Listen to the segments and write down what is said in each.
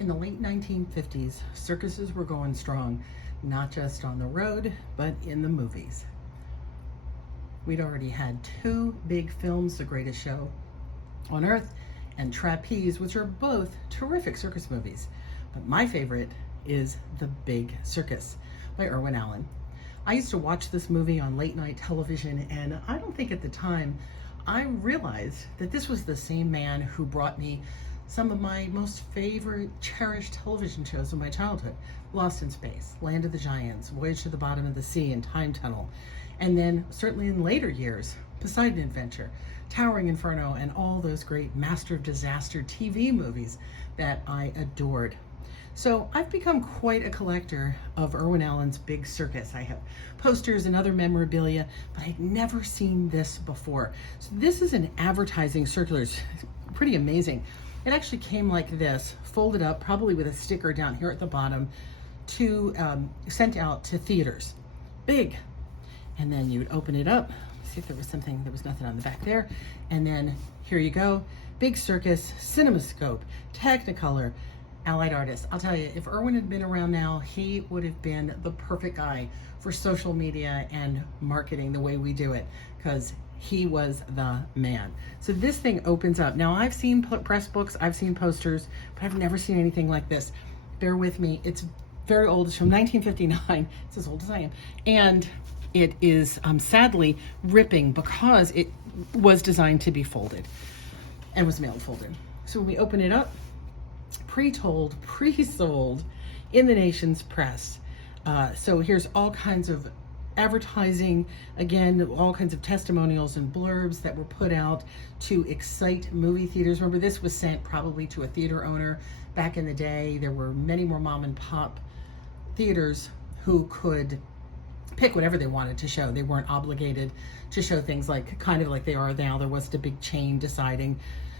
In the late 1950s, circuses were going strong, not just on the road, but in the movies. We'd already had two big films, The Greatest Show on Earth and Trapeze, which are both terrific circus movies. But my favorite is The Big Circus by Irwin Allen. I used to watch this movie on late night television, and I don't think at the time I realized that this was the same man who brought me some of my most favorite, cherished television shows of my childhood. Lost in Space, Land of the Giants, Voyage to the Bottom of the Sea, and Time Tunnel. And then, certainly in later years, Poseidon Adventure, Towering Inferno, and all those great Master of Disaster TV movies that I adored. So I've become quite a collector of Irwin Allen's Big Circus. I have posters and other memorabilia, but I'd never seen this before. So this is an advertising circular. It's pretty amazing. It actually came like this, folded up, probably with a sticker down here at the bottom, to sent out to theaters. Big. And then you'd open it up, see if there was something. There was nothing on the back there. And then here you go. Big Circus, CinemaScope, Technicolor, Allied Artists. I'll tell you, if Irwin had been around now, he would have been the perfect guy for social media and marketing the way we do it, because he was the man. So this thing opens up. Now, I've seen press books, I've seen posters, but I've never seen anything like this. Bear with me. It's very old. It's from 1959. It's as old as I am. And it is sadly ripping because it was designed to be folded and was mailed folded. So when we open it up, pre-told, pre-sold in the nation's press. So here's all kinds of advertising, again, all kinds of testimonials and blurbs that were put out to excite movie theaters. Remember, this was sent probably to a theater owner back in the day. There were many more mom and pop theaters who could pick whatever they wanted to show. They weren't obligated to show things like kind of like they are now. There wasn't a big chain deciding.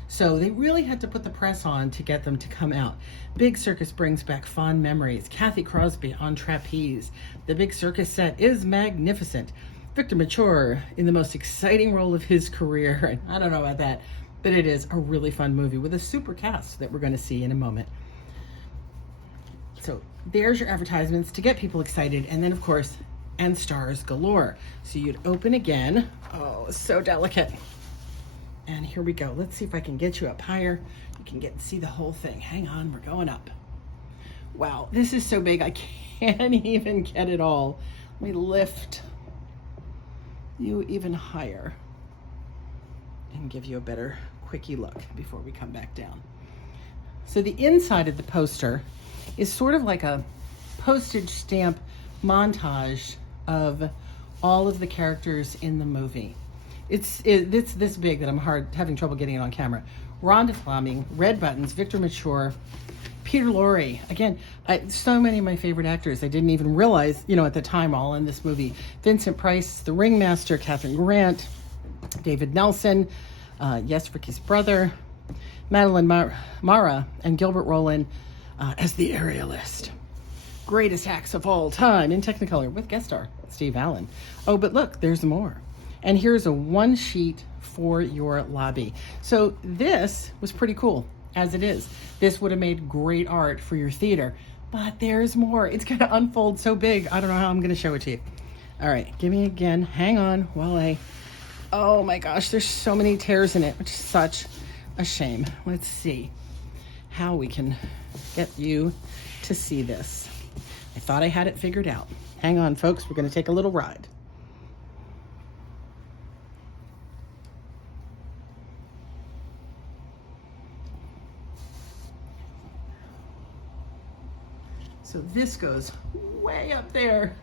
So they really had to put the press on to get them to come out. Big Circus brings back fond memories. Kathy Crosby on trapeze. The Big Circus set is magnificent. Victor Mature in the most exciting role of his career. I don't know about that, but it is a really fun movie with a super cast that we're going to see in a moment. So there's your advertisements to get people excited. And then, of course, and stars galore. So you'd open again. Oh, so delicate. And here we go. Let's see if I can get you up higher. You can see the whole thing. Hang on, we're going up. Wow, this is so big I can't even get it all. Let me lift you even higher and give you a better quickie look before we come back down. So the inside of the poster is sort of like a postage stamp montage of all of the characters in the movie. It's this big that I'm having trouble getting it on camera. Rhonda Fleming, Red Buttons, Victor Mature, Peter Lorre. Again, so many of my favorite actors I didn't even realize, at the time, all in this movie. Vincent Price, the Ringmaster, Catherine Grant, David Nelson, yes, Ricky's brother, Madeline Mara, and Gilbert Rowland as the aerialist. Greatest acts of all time in Technicolor with guest star Steve Allen. Oh, but look, there's more. And here's a one sheet for your lobby. So this was pretty cool, as it is. This would have made great art for your theater, but there's more. It's gonna unfold so big. I don't know how I'm gonna show it to you. All right, give me again, hang on while oh my gosh, there's so many tears in it, which is such a shame. Let's see how we can get you to see this. I thought I had it figured out. Hang on, folks, we're gonna take a little ride. So this goes way up there.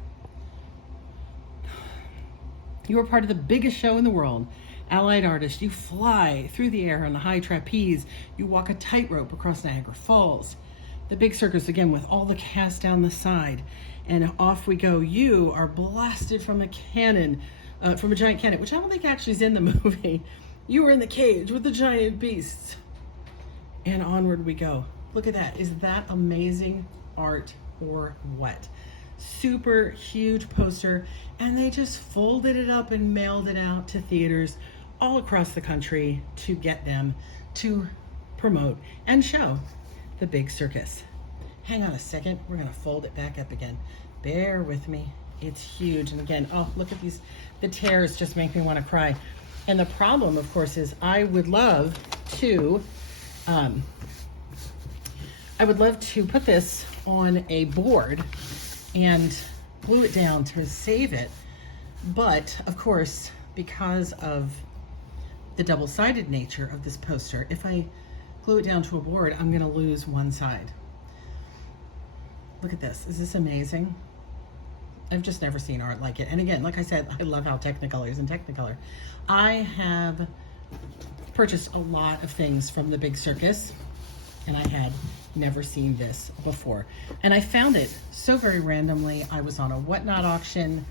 You are part of the biggest show in the world. Allied Artists, you fly through the air on the high trapeze. You walk a tightrope across Niagara Falls. The Big Circus, again, with all the cast down the side. And off we go. You are blasted from a cannon, from a giant cannon, which I don't think actually is in the movie. You are in the cage with the giant beasts. And onward we go. Look at that. Is that amazing art or what? Super huge poster, and they just folded it up and mailed it out to theaters all across the country to get them to promote and show the Big Circus. Hang on a second, we're gonna fold it back up again. Bear with me, it's huge. And again, oh, look at these, the tears just make me wanna cry. And the problem, of course, is I would love to put this on a board and glue it down to save it. But of course, because of the double-sided nature of this poster, if I glue it down to a board, I'm gonna lose one side. Look at this, is this amazing? I've just never seen art like it. And again, like I said, I love how Technicolor is in Technicolor. I have purchased a lot of things from the Big Circus, and I had never seen this before. And I found it so very randomly. I was on a Whatnot auction.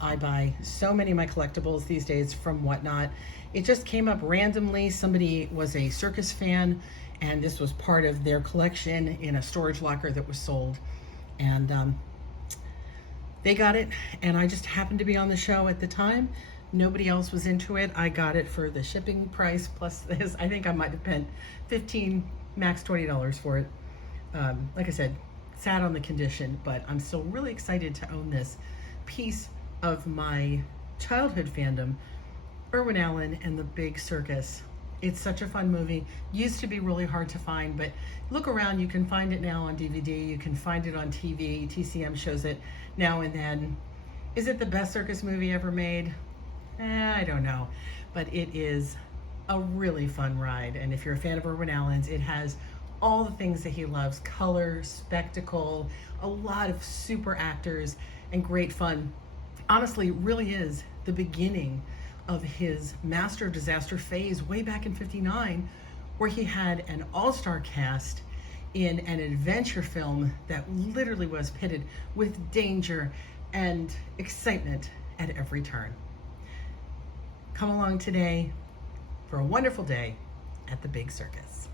I buy so many of my collectibles these days from Whatnot. It just came up randomly. Somebody was a circus fan, and this was part of their collection in a storage locker that was sold. And they got it, and I just happened to be on the show at the time. Nobody else was into it. I got it for the shipping price plus this. I think I might have spent $15, max $20 for it. Like I said, sad on the condition, but I'm still really excited to own this piece of my childhood fandom, Irwin Allen and the Big Circus. It's such a fun movie. Used to be really hard to find, but look around, you can find it now on DVD, you can find it on TV. TCM shows it now and then. Is it the best circus movie ever made? I don't know, but it is a really fun ride. And if you're a fan of Irwin Allen's, it has all the things that he loves: color, spectacle, a lot of super actors, and great fun. Honestly, it really is the beginning of his Master of Disaster phase way back in '59, where he had an all-star cast in an adventure film that literally was pitted with danger and excitement at every turn. Come along today for a wonderful day at the Big Circus.